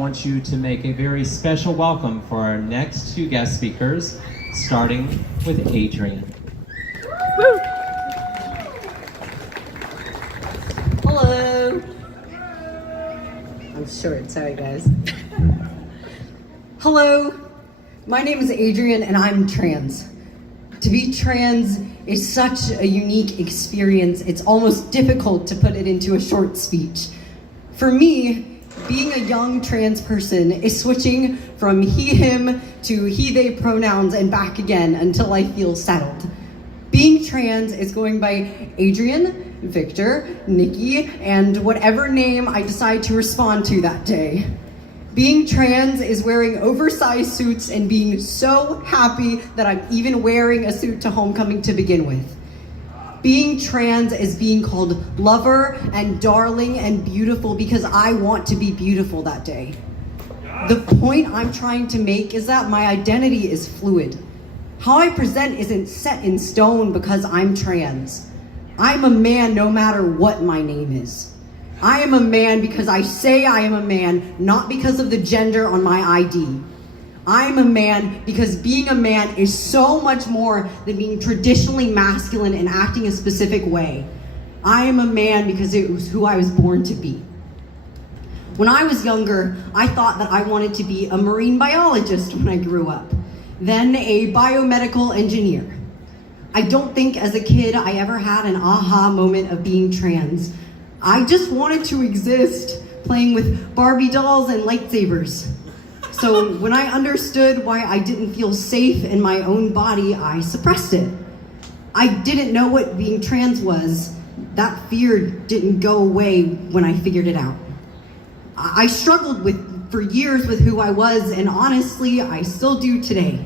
I want you to make a very special welcome for our next two guest speakers, starting with Adrian. Woo! Hello. I'm short, sorry guys. Hello, my name is Adrian and I'm trans. To be trans is such a unique experience, it's almost difficult to put it into a short speech. For me, being a young trans person is switching from he, him to he, they pronouns and back again until I feel settled. Being trans is going by Adrian, Victor, Nikki, and whatever name I decide to respond to that day. Being trans is wearing oversized suits and being so happy that I'm even wearing a suit to homecoming to begin with. Being trans is being called lover and darling and beautiful because I want to be beautiful that day. The point I'm trying to make is that my identity is fluid. How I present isn't set in stone because I'm trans. I'm a man no matter what my name is. I am a man because I say I am a man, not because of the gender on my ID. I'm a man because being a man is so much more than being traditionally masculine and acting a specific way. I am a man because it was who I was born to be. When I was younger, I thought that I wanted to be a marine biologist when I grew up, then a biomedical engineer. I don't think as a kid I ever had an aha moment of being trans. I just wanted to exist, playing with Barbie dolls and lightsabers. So when I understood why I didn't feel safe in my own body, I suppressed it. I didn't know what being trans was. That fear didn't go away when I figured it out. I struggled for years with who I was, and honestly, I still do today.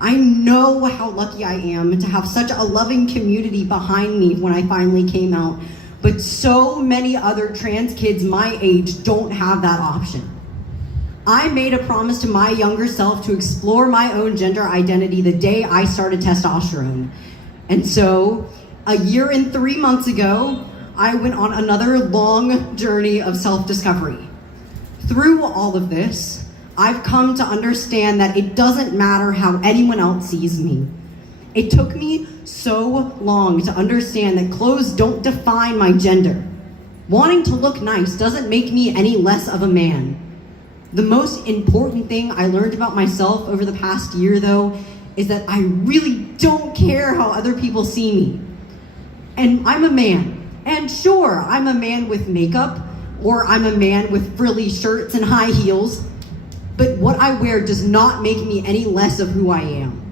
I know how lucky I am to have such a loving community behind me when I finally came out, but so many other trans kids my age don't have that option. I made a promise to my younger self to explore my own gender identity the day I started testosterone. And so, a year and 3 months ago, I went on another long journey of self-discovery. Through all of this, I've come to understand that it doesn't matter how anyone else sees me. It took me so long to understand that clothes don't define my gender. Wanting to look nice doesn't make me any less of a man. The most important thing I learned about myself over the past year, though, is that I really don't care how other people see me. And I'm a man. And sure, I'm a man with makeup, or I'm a man with frilly shirts and high heels, but what I wear does not make me any less of who I am.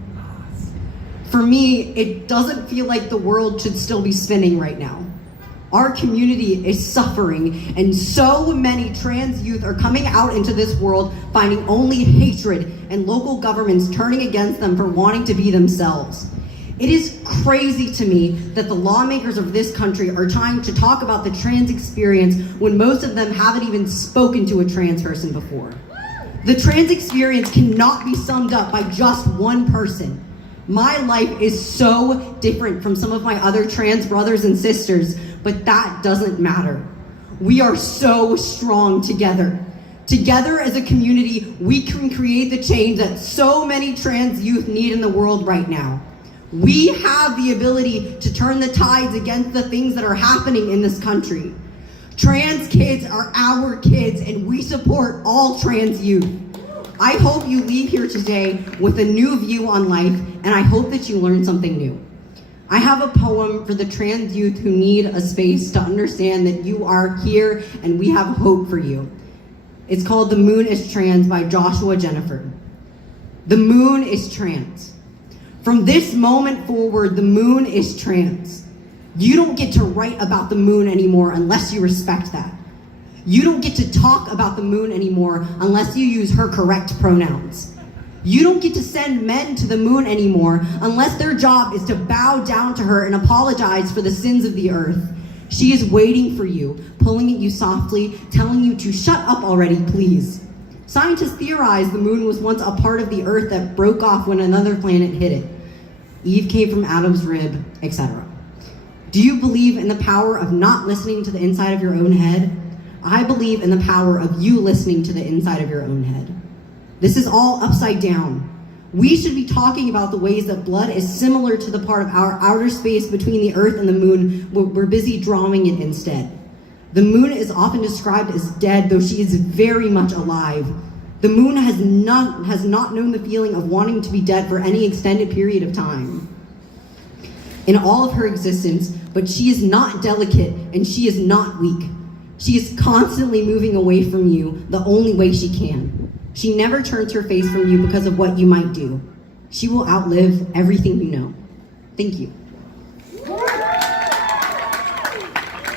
For me, it doesn't feel like the world should still be spinning right now. Our community is suffering, and so many trans youth are coming out into this world finding only hatred and local governments turning against them for wanting to be themselves. It is crazy to me that the lawmakers of this country are trying to talk about the trans experience when most of them haven't even spoken to a trans person before. The trans experience cannot be summed up by just one person. My life is so different from some of my other trans brothers and sisters, but that doesn't matter. We are so strong together. Together as a community, we can create the change that so many trans youth need in the world right now. We have the ability to turn the tides against the things that are happening in this country. Trans kids are our kids, and we support all trans youth. I hope you leave here today with a new view on life, and I hope that you learn something new. I have a poem for the trans youth who need a space to understand that you are here and we have hope for you. It's called The Moon is Trans by Joshua Jennifer. The moon is trans. From this moment forward, the moon is trans. You don't get to write about the moon anymore unless you respect that. You don't get to talk about the moon anymore unless you use her correct pronouns. You don't get to send men to the moon anymore unless their job is to bow down to her and apologize for the sins of the earth. She is waiting for you, pulling at you softly, telling you to shut up already, please. Scientists theorize the moon was once a part of the earth that broke off when another planet hit it. Eve came from Adam's rib, etc. Do you believe in the power of not listening to the inside of your own head? I believe in the power of you listening to the inside of your own head. This is all upside down. We should be talking about the ways that blood is similar to the part of our outer space between the Earth and the moon. We're busy drawing it instead. The moon is often described as dead, though she is very much alive. The moon has not known the feeling of wanting to be dead for any extended period of time in all of her existence, but she is not delicate and she is not weak. She is constantly moving away from you the only way she can. She never turns her face from you because of what you might do. She will outlive everything you know. Thank you.